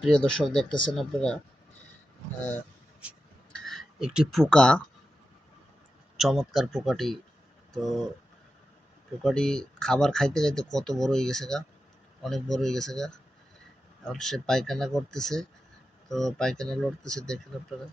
প্রিয় দর্শক, দেখতেছেন আপনারা আহ, একটি পোকা, চমৎকার পোকাটি। তো পোকাটি খাবার খাইতে খাইতে কত বড় হয়ে গেছে গা, অনেক বড় হয়ে গেছে গা। এখন সে পায়খানা করতেছে, তো পায়খানা লড়তেছে, দেখেন আপনারা।